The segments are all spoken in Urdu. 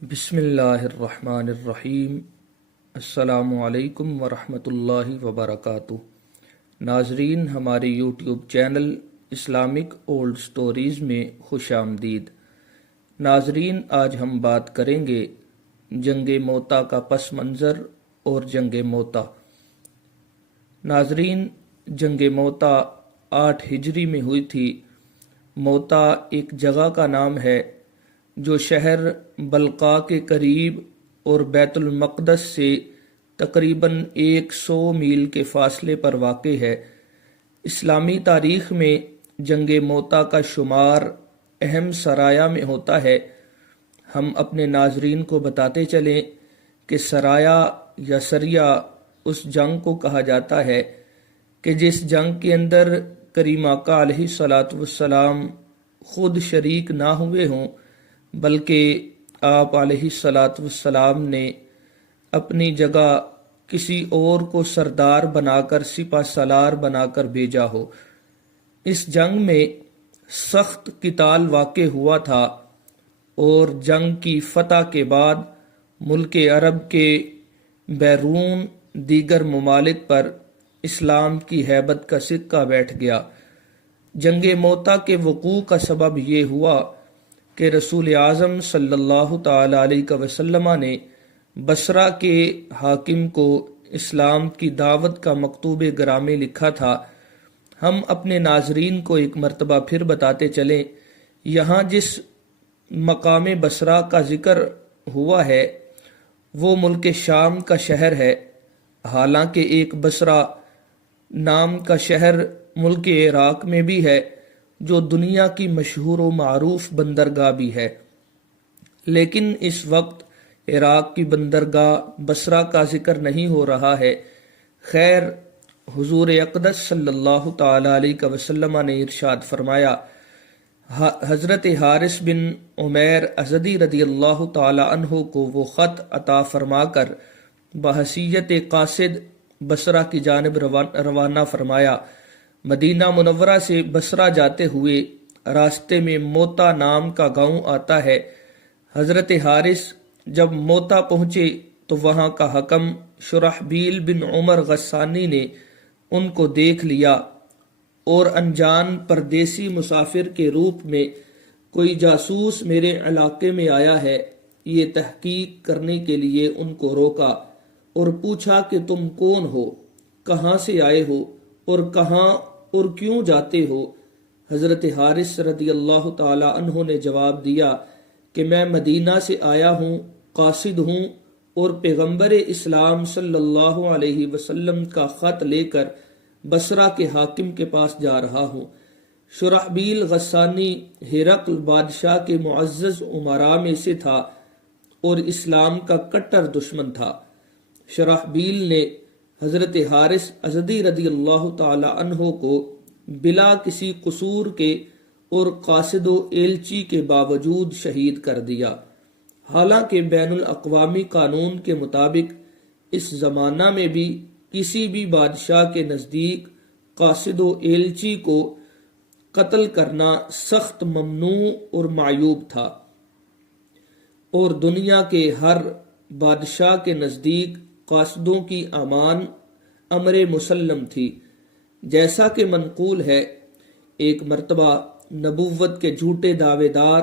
بسم اللہ الرحمن الرحیم۔ السلام علیکم ورحمۃ اللہ وبرکاتہ۔ ناظرین، ہمارے YouTube channel Islamic old stories میں خوش آمدید۔ ناظرین، آج ہم بات کریں گے جنگ موتا کا پس منظر اور جنگ موتا۔ ناظرین، جنگ موتا 8 ہجری میں ہوئی تھی۔ موتا ایک جگہ کا نام ہے جو شہر بلقاء کے قریب اور بیت المقدس سے تقریباً 100 میل کے فاصلے پر واقع ہے۔ اسلامی تاریخ میں جنگ موتا کا شمار اہم سرایا میں ہوتا ہے۔ ہم اپنے ناظرین کو بتاتے چلیں کہ سرایا یا سریا اس جنگ کو کہا جاتا ہے کہ جس جنگ کے اندر کریم آقا علیہ الصلاۃ والسلام خود شریک نہ ہوئے ہوں، بلکہ آپ علیہ الصلاۃ والسلام نے اپنی جگہ کسی اور کو سردار بنا کر سپہ سالار بنا کر بھیجا ہو۔ اس جنگ میں سخت قتال واقع ہوا تھا اور جنگ کی فتح کے بعد ملک عرب کے بیرون دیگر ممالک پر اسلام کی ہیبت کا سکہ بیٹھ گیا۔ جنگ موتا کے وقوع کا سبب یہ ہوا کہ رسول اعظم صلی اللہ تعالی علیہ وسلم نے بصرہ کے حاکم کو اسلام کی دعوت کا مکتوب گرامی لکھا تھا۔ ہم اپنے ناظرین کو ایک مرتبہ پھر بتاتے چلیں، یہاں جس مقام بصرہ کا ذکر ہوا ہے وہ ملک شام کا شہر ہے، حالانکہ ایک بصرہ نام کا شہر ملک عراق میں بھی ہے جو دنیا کی مشہور و معروف بندرگاہ بھی ہے، لیکن اس وقت عراق کی بندرگاہ بصرہ کا ذکر نہیں ہو رہا ہے۔ خیر، حضور اقدس صلی اللہ تعالی علیہ وسلم نے ارشاد فرمایا، حضرت حارث بن عمیر ازدی رضی اللہ تعالی عنہ کو وہ خط عطا فرما کر بحیثیت قاصد بصرہ کی جانب روانہ فرمایا۔ مدینہ منورہ سے بصرہ جاتے ہوئے راستے میں موتا نام کا گاؤں آتا ہے۔ حضرت حارث جب موتا پہنچے تو وہاں کا حکم شرحبیل بن عمر غسانی نے ان کو دیکھ لیا اور انجان پردیسی مسافر کے روپ میں کوئی جاسوس میرے علاقے میں آیا ہے، یہ تحقیق کرنے کے لیے ان کو روکا اور پوچھا کہ تم کون ہو، کہاں سے آئے ہو اور کہاں اور کیوں جاتے ہو؟ حضرت حارث رضی اللہ تعالی عنہ نے جواب دیا کہ میں مدینہ سے آیا ہوں، قاصد ہوں اور پیغمبر اسلام صلی اللہ علیہ وسلم کا خط لے کر بصرہ کے حاکم کے پاس جا رہا ہوں۔ شرحبیل غسانی ہرقل بادشاہ کے معزز امراء میں سے تھا اور اسلام کا کٹر دشمن تھا۔ شرحبیل نے حضرت حارث ازدی رضی اللہ تعالی عنہ کو بلا کسی قصور کے اور قاصد و ایلچی کے باوجود شہید کر دیا، حالانکہ بین الاقوامی قانون کے مطابق اس زمانہ میں بھی کسی بھی بادشاہ کے نزدیک قاصد و ایلچی کو قتل کرنا سخت ممنوع اور معیوب تھا، اور دنیا کے ہر بادشاہ کے نزدیک قاصدوں کی امان امر مسلم تھی۔ جیسا کہ منقول ہے، ایک مرتبہ نبوت کے جھوٹے دعوے دار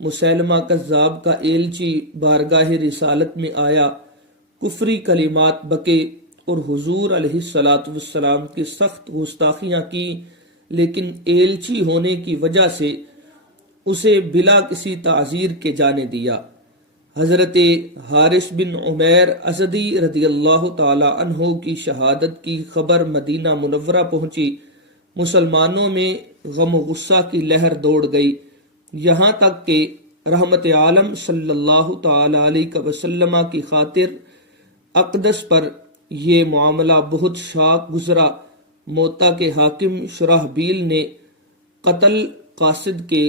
مسیلمہ کذاب کا ایلچی بارگاہ رسالت میں آیا، کفری کلمات بکے اور حضور علیہ الصلاۃ والسلام کی سخت گستاخیاں کی، لیکن ایلچی ہونے کی وجہ سے اسے بلا کسی تعذیر کے جانے دیا۔ حضرت حارث بن عمیر ازدی رضی اللہ تعالی عنہ کی شہادت کی خبر مدینہ منورہ پہنچی۔ مسلمانوں میں غم و غصہ کی لہر دوڑ گئی، یہاں تک کہ رحمت عالم صلی اللہ تعالی علیہ وسلم کی خاطر اقدس پر یہ معاملہ بہت شاق گزرا۔ موتا کے حاکم شرحبیل نے قتل قاصد کے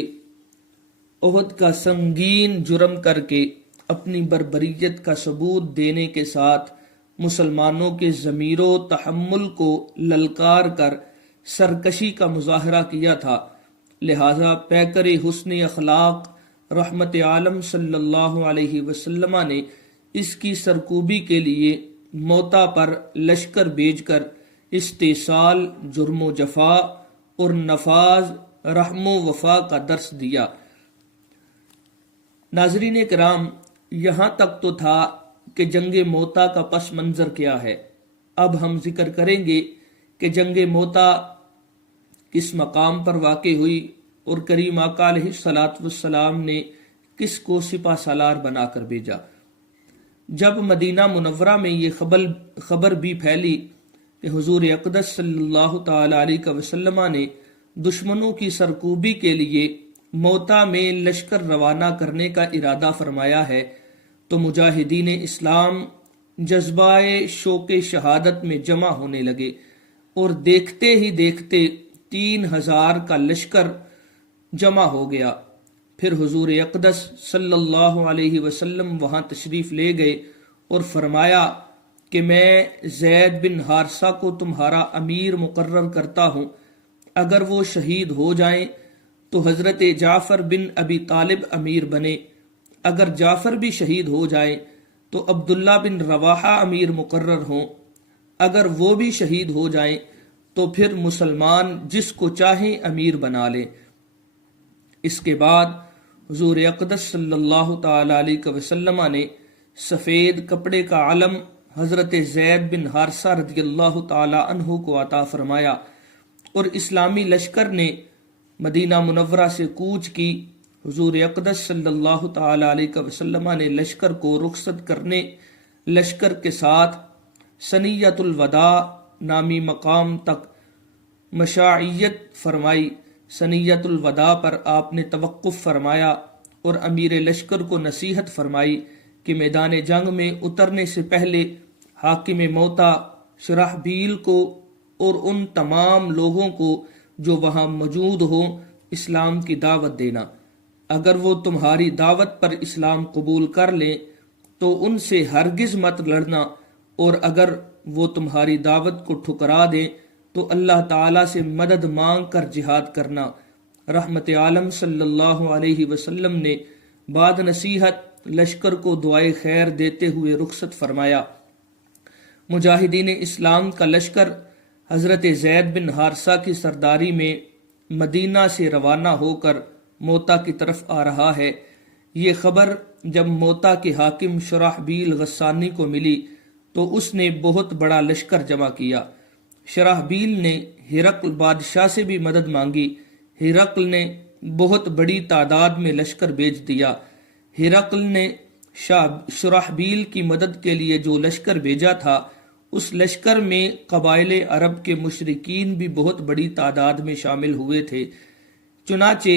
عہد کا سنگین جرم کر کے اپنی بربریت کا ثبوت دینے کے ساتھ مسلمانوں کے ضمیر و تحمل کو للکار کر سرکشی کا مظاہرہ کیا تھا، لہذا پیکر حسن اخلاق رحمت عالم صلی اللہ علیہ وسلم نے اس کی سرکوبی کے لیے موتا پر لشکر بھیج کر استیصال جرم و جفا اور نفاذ رحم و وفا کا درس دیا۔ ناظرین کرام، یہاں تک تو تھا کہ جنگ موتا کا پس منظر کیا ہے۔ اب ہم ذکر کریں گے کہ جنگ موتا کس مقام پر واقع ہوئی اور کریم آقا علیہ الصلاۃ والسلام نے کس کو سپہ سالار بنا کر بھیجا۔ جب مدینہ منورہ میں یہ خبر بھی پھیلی کہ حضور اقدس صلی اللہ تعالی علیہ وسلم نے دشمنوں کی سرکوبی کے لیے موتا میں لشکر روانہ کرنے کا ارادہ فرمایا ہے، تو مجاہدین اسلام جذبہ شوق شہادت میں جمع ہونے لگے اور دیکھتے ہی دیکھتے 3000 کا لشکر جمع ہو گیا۔ پھر حضور اقدس صلی اللہ علیہ وسلم وہاں تشریف لے گئے اور فرمایا کہ میں زید بن حارثہ کو تمہارا امیر مقرر کرتا ہوں، اگر وہ شہید ہو جائیں تو حضرت جعفر بن ابی طالب امیر بنے، اگر جعفر بھی شہید ہو جائیں تو عبداللہ بن رواحہ امیر مقرر ہوں، اگر وہ بھی شہید ہو جائیں تو پھر مسلمان جس کو چاہیں امیر بنا لیں۔ اس کے بعد حضور اقدس صلی اللہ تعالی علیہ وسلم نے سفید کپڑے کا علم حضرت زید بن حارثہ رضی اللہ تعالی عنہ کو عطا فرمایا اور اسلامی لشکر نے مدینہ منورہ سے کوچ کی۔ حضور اقدس صلی اللہ تعالی علیہ وسلم نے لشکر کو رخصت کرنے لشکر کے ساتھ ثنیۃ الوداع نامی مقام تک مشاعیت فرمائی۔ ثنیۃ الوداع پر آپ نے توقف فرمایا اور امیر لشکر کو نصیحت فرمائی کہ میدان جنگ میں اترنے سے پہلے حاکم موتا شرحبیل کو اور ان تمام لوگوں کو جو وہاں موجود ہوں اسلام کی دعوت دینا۔ اگر وہ تمہاری دعوت پر اسلام قبول کر لیں تو ان سے ہرگز مت لڑنا، اور اگر وہ تمہاری دعوت کو ٹھکرا دیں تو اللہ تعالیٰ سے مدد مانگ کر جہاد کرنا۔ رحمت عالم صلی اللہ علیہ وسلم نے بعد نصیحت لشکر کو دعائے خیر دیتے ہوئے رخصت فرمایا۔ مجاہدین اسلام کا لشکر حضرت زید بن حارثہ کی سرداری میں مدینہ سے روانہ ہو کر موتا کی طرف آ رہا ہے۔ یہ خبر جب موتا کے حاکم شرحبیل غسانی کو ملی تو اس نے بہت بڑا لشکر جمع کیا۔ شرحبیل نے ہرقل بادشاہ سے بھی مدد مانگی۔ ہرقل نے بہت بڑی تعداد میں لشکر بھیج دیا۔ ہرقل نے شرحبیل کی مدد کے لیے جو لشکر بھیجا تھا اس لشکر میں قبائل عرب کے مشرکین بھی بہت بڑی تعداد میں شامل ہوئے تھے۔ چنانچہ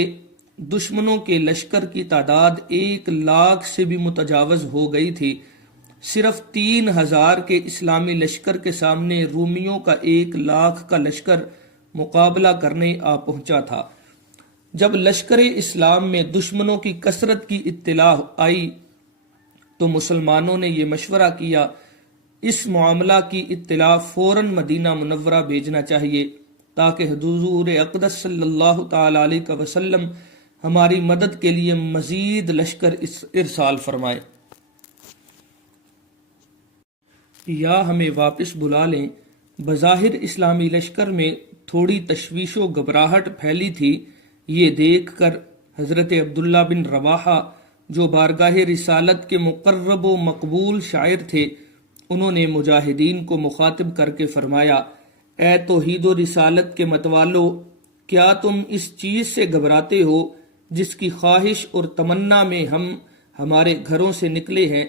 دشمنوں کے لشکر کی تعداد 1,00,000 سے بھی متجاوز ہو گئی تھی۔ صرف 3,000 کے اسلامی لشکر کے سامنے رومیوں کا 1,00,000 کا لشکر مقابلہ کرنے آ پہنچا تھا۔ جب لشکر اسلام میں دشمنوں کی کثرت کی اطلاع آئی تو مسلمانوں نے یہ مشورہ کیا اس معاملہ کی اطلاع فوراً مدینہ منورہ بھیجنا چاہیے تاکہ حضور اقدس صلی اللہ تعالی علیہ وسلم ہماری مدد کے لیے مزید لشکر ارسال فرمائے یا ہمیں واپس بلا لیں۔ بظاہر اسلامی لشکر میں تھوڑی تشویش و گھبراہٹ پھیلی تھی۔ یہ دیکھ کر حضرت عبداللہ بن رواحہ جو بارگاہ رسالت کے مقرب و مقبول شاعر تھے، انہوں نے مجاہدین کو مخاطب کر کے فرمایا، اے توحید و رسالت کے متوالو، کیا تم اس چیز سے گھبراتے ہو جس کی خواہش اور تمنا میں ہم ہمارے گھروں سے نکلے ہیں،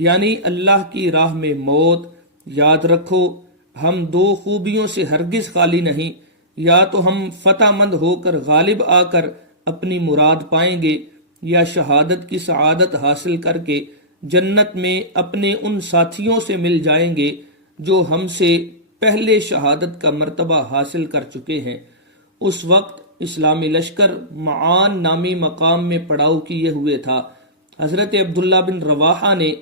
یعنی اللہ کی راہ میں موت؟ یاد رکھو ہم 2 خوبیوں سے ہرگز خالی نہیں، یا تو ہم فتح مند ہو کر غالب آ کر اپنی مراد پائیں گے، یا شہادت کی سعادت حاصل کر کے جنت میں اپنے ان ساتھیوں سے مل جائیں گے جو ہم سے پہلے شہادت کا مرتبہ حاصل کر چکے ہیں۔ اس وقت اسلامی لشکر معان نامی مقام میں پڑاؤ کیے ہوئے تھا۔ حضرت عبداللہ بن رواحہ نے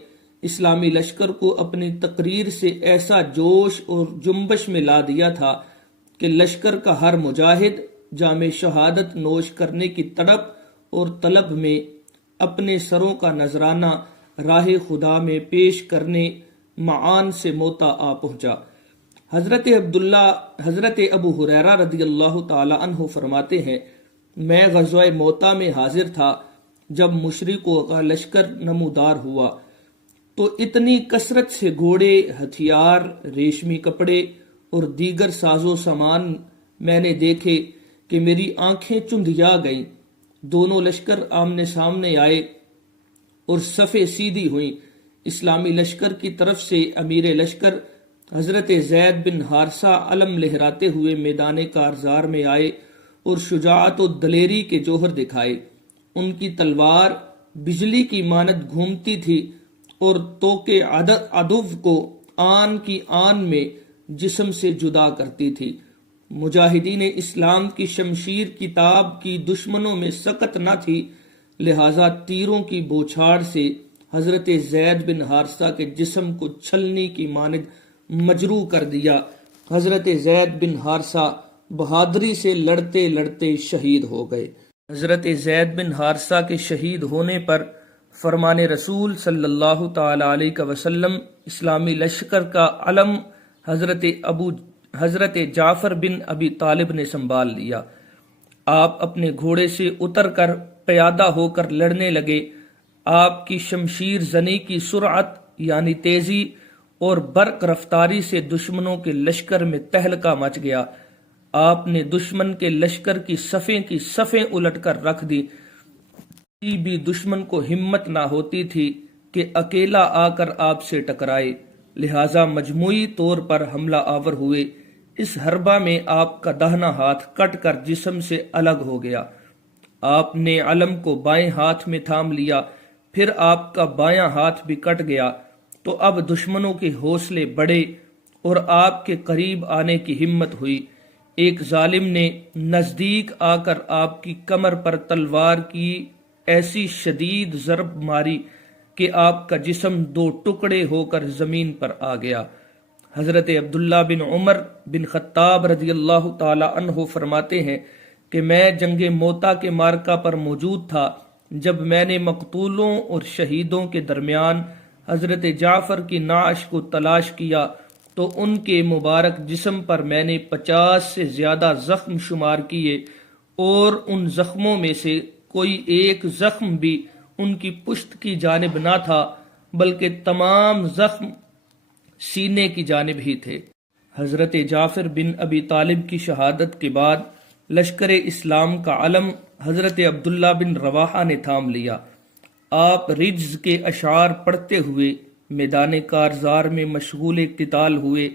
اسلامی لشکر کو اپنی تقریر سے ایسا جوش اور جنبش میں لا دیا تھا کہ لشکر کا ہر مجاہد جام شہادت نوش کرنے کی تڑپ اور طلب میں اپنے سروں کا نذرانہ راہ خدا میں پیش کرنے معان سے موتا آ پہنچا۔ حضرت ابو ہریرہ رضی اللہ تعالی عنہ فرماتے ہیں، میں غزوہ موتا میں حاضر تھا جب مشرکوں کا لشکر نمودار ہوا، تو اتنی کثرت سے گھوڑے، ہتھیار، ریشمی کپڑے اور دیگر ساز و سامان میں نے دیکھے کہ میری آنکھیں چندھیا گئیں۔ دونوں لشکر آمنے سامنے آئے اور صفیں سیدھی ہوئیں۔ اسلامی لشکر کی طرف سے امیر لشکر حضرت زید بن حارثہ علم لہراتے ہوئے میدان کارزار میں آئے اور شجاعت و دلیری کے جوہر دکھائے۔ ان کی تلوار بجلی کی مانند گھومتی تھی اور توکے عدو کو آن کی آن میں جسم سے جدا کرتی تھی۔ مجاہدین اسلام کی شمشیر کتاب کی دشمنوں میں سکت نہ تھی، لہذا تیروں کی بوچھاڑ سے حضرت زید بن حارثہ کے جسم کو چھلنی کی مانند مجروح کر دیا۔ حضرت زید بن حارثہ بہادری سے لڑتے لڑتے شہید ہو گئے۔ حضرت زید بن حارثہ کے شہید ہونے پر فرمان رسول صلی اللہ تعالی علیہ وسلم اسلامی لشکر کا علم حضرت جعفر بن ابی طالب نے سنبھال لیا۔ آپ اپنے گھوڑے سے اتر کر پیادہ ہو کر لڑنے لگے۔ آپ کی شمشیر زنی کی سرعت یعنی تیزی اور برق رفتاری سے دشمنوں کے لشکر میں تہلکہ مچ گیا۔ آپ نے دشمن کے لشکر کی صفیں الٹ کر رکھ دی۔ کسی بھی دشمن کو ہمت نہ ہوتی تھی کہ اکیلا آ کر آپ سے ٹکرائے، لہذا مجموعی طور پر حملہ آور ہوئے۔ اس حربہ میں آپ کا داہنا ہاتھ کٹ کر جسم سے الگ ہو گیا۔ آپ نے علم کو بائیں ہاتھ میں تھام لیا، پھر آپ کا بایاں ہاتھ بھی کٹ گیا، تو اب دشمنوں کے حوصلے بڑھے اور آپ کے قریب آنے کی ہمت ہوئی۔ ایک ظالم نے نزدیک آ کر آپ کی کمر پر تلوار کی ایسی شدید ضرب ماری کہ آپ کا جسم دو ٹکڑے ہو کر زمین پر آ گیا۔ حضرت عبداللہ بن عمر بن خطاب رضی اللہ تعالی عنہ فرماتے ہیں کہ میں جنگ موتا کے مارکہ پر موجود تھا جب میں نے مقتولوں اور شہیدوں کے درمیان حضرت جعفر کی نعش کو تلاش کیا تو ان کے مبارک جسم پر میں نے 50 سے زیادہ زخم شمار کیے، اور ان زخموں میں سے کوئی ایک زخم بھی ان کی پشت کی جانب نہ تھا، بلکہ تمام زخم سینے کی جانب ہی تھے۔ حضرت جعفر بن ابی طالب کی شہادت کے بعد لشکر اسلام کا علم حضرت عبداللہ بن رواحہ نے تھام لیا۔ آپ رجز کے اشعار پڑھتے ہوئے میدان کارزار میں مشغول قتال ہوئے۔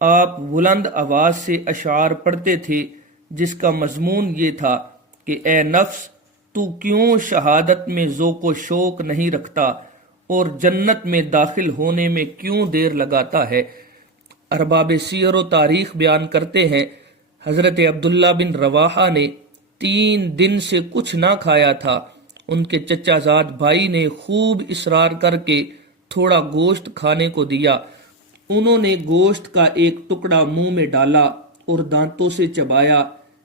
آپ بلند آواز سے اشعار پڑھتے تھے جس کا مضمون یہ تھا کہ اے نفس، تو کیوں شہادت میں ذوق و شوق نہیں رکھتا اور جنت میں داخل ہونے میں کیوں دیر لگاتا ہے؟ ارباب سیر و تاریخ بیان کرتے ہیں حضرت عبداللہ بن رواحہ نے 3 دن سے کچھ نہ کھایا تھا۔ ان کے چچا زاد بھائی نے خوب اصرار کر کے تھوڑا گوشت کھانے کو دیا۔ انہوں نے گوشت کا ایک ٹکڑا منہ میں ڈالا اور دانتوں سے چبایا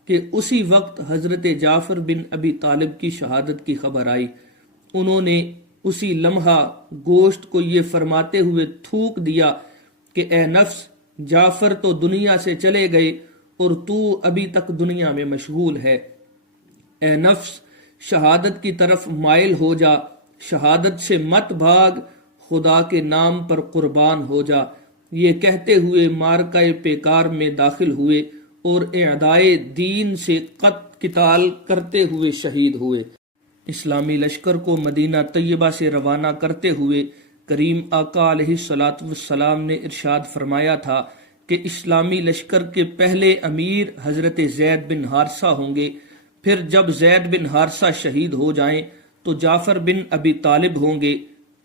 کہ اسی وقت حضرت جعفر بن ابی طالب کی شہادت کی خبر آئی۔ انہوں نے اسی لمحہ گوشت کو یہ فرماتے ہوئے تھوک دیا کہ اے نفس، جعفر تو دنیا سے چلے گئے اور تو ابھی تک دنیا میں مشغول ہے۔ اے نفس، شہادت کی طرف مائل ہو جا، شہادت سے مت بھاگ، خدا کے نام پر قربان ہو جا۔ یہ کہتے ہوئے مارکہ پیکار میں داخل ہوئے اور اعدائے دین سے قتال کرتے ہوئے شہید ہوئے۔ اسلامی لشکر کو مدینہ طیبہ سے روانہ کرتے ہوئے کریم آقا علیہ الصلوۃ والسلام نے ارشاد فرمایا تھا کہ اسلامی لشکر کے پہلے امیر حضرت زید بن حارثہ ہوں گے، پھر جب زید بن حارثہ شہید ہو جائیں تو جعفر بن ابی طالب ہوں گے،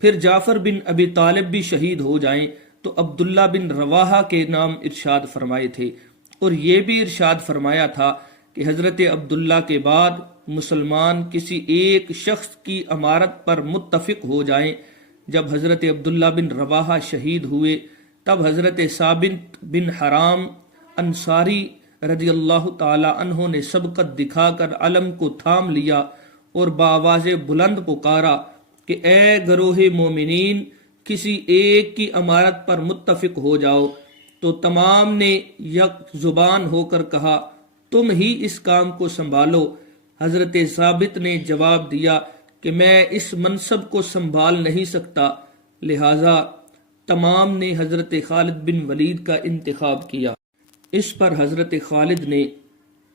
پھر جعفر بن ابی طالب بھی شہید ہو جائیں تو عبداللہ بن رواحہ کے نام ارشاد فرمائے تھے، اور یہ بھی ارشاد فرمایا تھا کہ حضرت عبداللہ کے بعد مسلمان کسی ایک شخص کی امارت پر متفق ہو جائیں۔ جب حضرت عبداللہ بن رواحہ شہید ہوئے تب حضرت ثابت بن حرام انصاری رضی اللہ تعالی عنہ نے سبقت دکھا کر علم کو تھام لیا اور بآواز بلند پکارا کہ اے گروہ مومنین، کسی ایک کی امارت پر متفق ہو جاؤ۔ تو تمام نے یک زبان ہو کر کہا تم ہی اس کام کو سنبھالو۔ حضرت ثابت نے جواب دیا کہ میں اس منصب کو سنبھال نہیں سکتا، لہذا تمام نے حضرت خالد بن ولید کا انتخاب کیا۔ اس پر حضرت خالد نے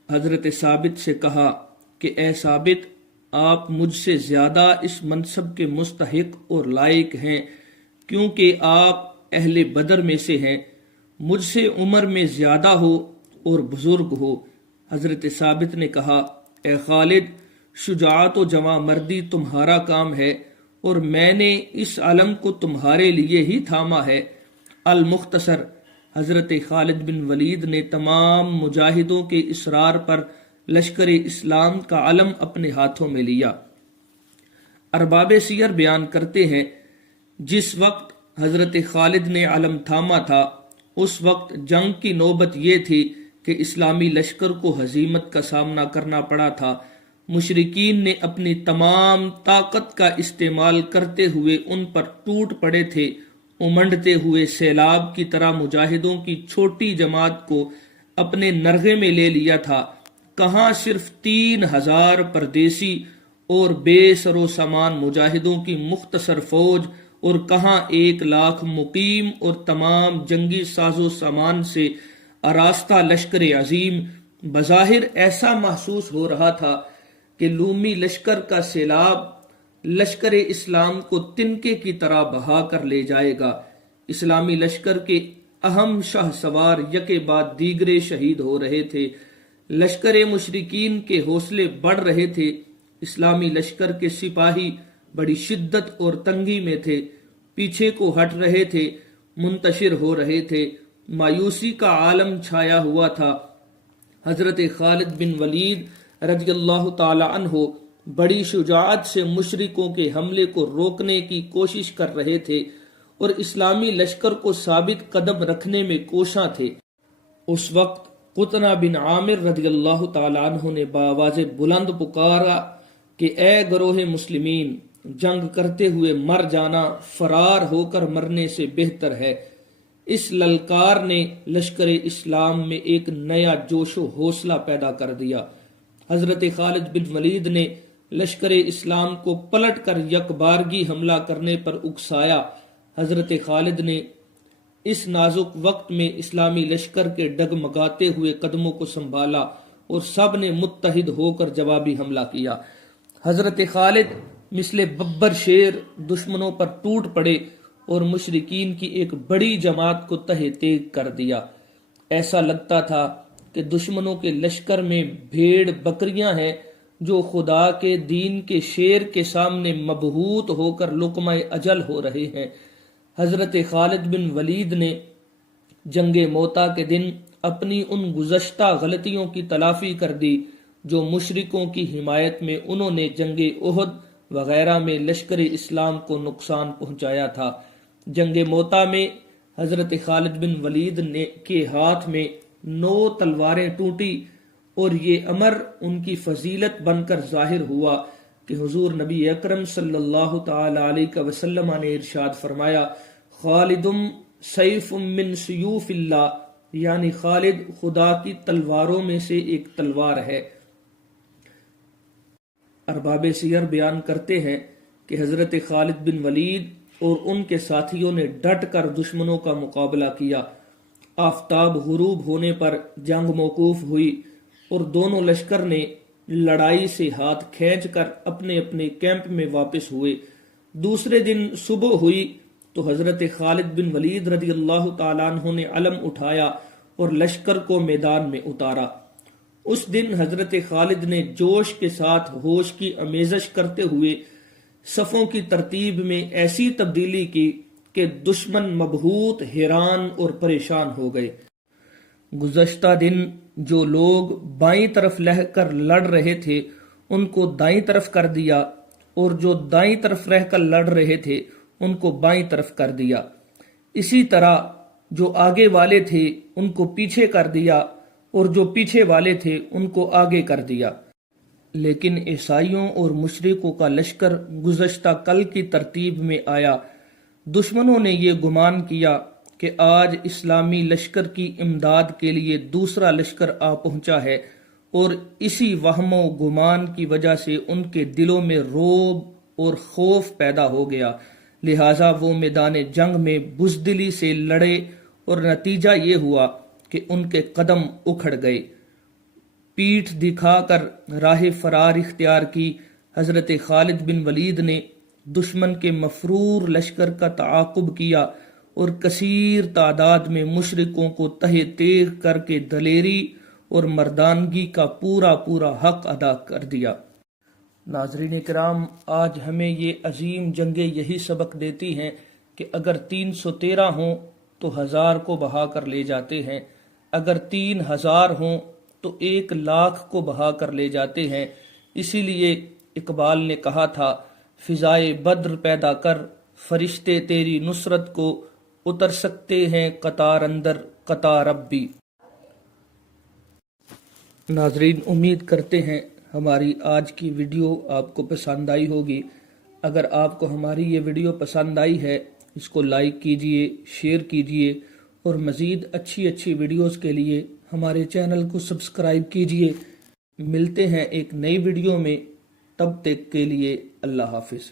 حضرت ثابت سے کہا کہ اے ثابت، آپ مجھ سے زیادہ اس منصب کے مستحق اور لائق ہیں، کیونکہ آپ اہل بدر میں سے ہیں، مجھ سے عمر میں زیادہ ہو اور بزرگ ہو۔ حضرت ثابت نے کہا اے خالد، شجاعت و جواں مردی تمہارا کام ہے اور میں نے اس علم کو تمہارے لیے ہی تھاما ہے۔ المختصر، حضرت خالد بن ولید نے تمام مجاہدوں کے اصرار پر لشکر اسلام کا علم اپنے ہاتھوں میں لیا۔ ارباب سیر بیان کرتے ہیں جس وقت حضرت خالد نے علم تھاما تھا اس وقت جنگ کی نوبت یہ تھی کہ اسلامی لشکر کو ہزیمت کا سامنا کرنا پڑا تھا۔ مشرکین نے اپنی تمام طاقت کا استعمال کرتے ہوئے ان پر ٹوٹ پڑے تھے۔ امنڈتے ہوئے سیلاب کی طرح مجاہدوں کی چھوٹی جماعت کو اپنے نرغے میں لے لیا تھا۔ کہاں صرف 3000 پردیسی اور بے سر و سامان مجاہدوں کی مختصر فوج، اور کہاں 1,00,000 مقیم اور تمام جنگی ساز و سامان سے آراستہ لشکر عظیم۔ بظاہر ایسا محسوس ہو رہا تھا کہ رومی لشکر کا سیلاب لشکر اسلام کو تنکے کی طرح بہا کر لے جائے گا۔ اسلامی لشکر کے اہم شاہ سوار یکے بعد دیگرے شہید ہو رہے تھے۔ لشکر مشرکین کے حوصلے بڑھ رہے تھے۔ اسلامی لشکر کے سپاہی بڑی شدت اور تنگی میں تھے، پیچھے کو ہٹ رہے تھے، منتشر ہو رہے تھے، مایوسی کا عالم چھایا ہوا تھا۔ حضرت خالد بن ولید رضی اللہ تعالی عنہ بڑی شجاعت سے مشرکوں کے حملے کو روکنے کی کوشش کر رہے تھے اور اسلامی لشکر کو ثابت قدم رکھنے میں کوشاں تھے۔ اس وقت قطنہ بن عامر رضی اللہ تعالی عنہ نے بآواز بلند پکارا کہ اے گروہ مسلمین، جنگ کرتے ہوئے مر جانا فرار ہو کر مرنے سے بہتر ہے۔ اس للکار نے لشکر اسلام میں ایک نیا جوش و حوصلہ پیدا کر دیا۔ حضرت خالد بن ولید نے لشکر اسلام کو پلٹ کر یکبارگی حملہ کرنے پر اکسایا۔ حضرت خالد نے اس نازک وقت میں اسلامی لشکر کے ڈگمگاتے ہوئے قدموں کو سنبھالا اور سب نے متحد ہو کر جوابی حملہ کیا۔ حضرت خالد مثل ببر شیر دشمنوں پر ٹوٹ پڑے اور مشرکین کی ایک بڑی جماعت کو تہہ تیگ کر دیا۔ ایسا لگتا تھا کہ دشمنوں کے لشکر میں بھیڑ بکریاں ہیں جو خدا کے دین کے شیر کے سامنے مبہوت ہو کر لقمہ اجل ہو رہے ہیں۔ حضرت خالد بن ولید نے جنگ موتا کے دن اپنی ان گزشتہ غلطیوں کی تلافی کر دی جو مشرکوں کی حمایت میں انہوں نے جنگ احد وغیرہ میں لشکر اسلام کو نقصان پہنچایا تھا۔ جنگ موتا میں حضرت خالد بن ولید کے ہاتھ میں 9 تلواریں ٹوٹی اور یہ امر ان کی فضیلت بن کر ظاہر ہوا کہ حضور نبی اکرم صلی اللہ تعالی علیہ وسلم نے ارشاد فرمایا خالدم سیف من سیوف اللہ، یعنی خالد خدا کی تلواروں میں سے ایک تلوار ہے۔ ارباب سیر بیان کرتے ہیں کہ حضرت خالد بن ولید اور ان کے ساتھیوں نے ڈٹ کر دشمنوں کا مقابلہ کیا۔ آفتاب غروب ہونے پر جنگ موقوف ہوئی اور دونوں لشکر نے لڑائی سے ہاتھ کھینچ کر اپنے اپنے کیمپ میں واپس ہوئے۔ دوسرے دن صبح ہوئی تو حضرت خالد بن ولید رضی اللہ تعالیٰ عنہ نے علم اٹھایا اور لشکر کو میدان میں اتارا۔ اس دن حضرت خالد نے جوش کے ساتھ ہوش کی آمیزش کرتے ہوئے صفوں کی ترتیب میں ایسی تبدیلی کی کہ دشمن مبہوت، حیران اور پریشان ہو گئے۔ گزشتہ دن جو لوگ بائیں طرف لہ کر لڑ رہے تھے ان کو دائیں طرف کر دیا اور جو دائیں طرف رہ کر لڑ رہے تھے ان کو بائیں طرف کر دیا۔ اسی طرح جو آگے والے تھے ان کو پیچھے کر دیا اور جو پیچھے والے تھے ان کو آگے کر دیا۔ لیکن عیسائیوں اور مشرکوں کا لشکر گزشتہ کل کی ترتیب میں آیا۔ دشمنوں نے یہ گمان کیا کہ آج اسلامی لشکر کی امداد کے لیے دوسرا لشکر آ پہنچا ہے، اور اسی وہم و گمان کی وجہ سے ان کے دلوں میں رعب اور خوف پیدا ہو گیا، لہٰذا وہ میدان جنگ میں بزدلی سے لڑے اور نتیجہ یہ ہوا کہ ان کے قدم اکھڑ گئے۔ پیٹھ دکھا کر راہ فرار اختیار کی حضرت خالد بن ولید نے دشمن کے مفرور لشکر کا تعاقب کیا اور کثیر تعداد میں مشرکوں کو تہہ تیغ کر کے دلیری اور مردانگی کا پورا حق ادا کر دیا۔ ناظرین کرام، آج ہمیں یہ عظیم جنگیں یہی سبق دیتی ہیں کہ اگر 313 ہوں تو 1000 کو بہا کر لے جاتے ہیں، اگر 3000 ہوں تو 1,00,000 کو بہا کر لے جاتے ہیں۔ اسی لیے اقبال نے کہا تھا، فضائے بدر پیدا کر، فرشتے تیری نصرت کو اتر سکتے ہیں قطار اندر قطار اب بھی۔ ناظرین، امید کرتے ہیں ہماری آج کی ویڈیو آپ کو پسند آئی ہوگی۔ اگر آپ کو ہماری یہ ویڈیو پسند آئی ہے، اس کو لائک کیجئے، شیئر کیجئے، اور مزید اچھی ویڈیوز کے لیے ہمارے چینل کو سبسکرائب کیجئے۔ ملتے ہیں ایک نئی ویڈیو میں، تب تک کے لیے اللہ حافظ۔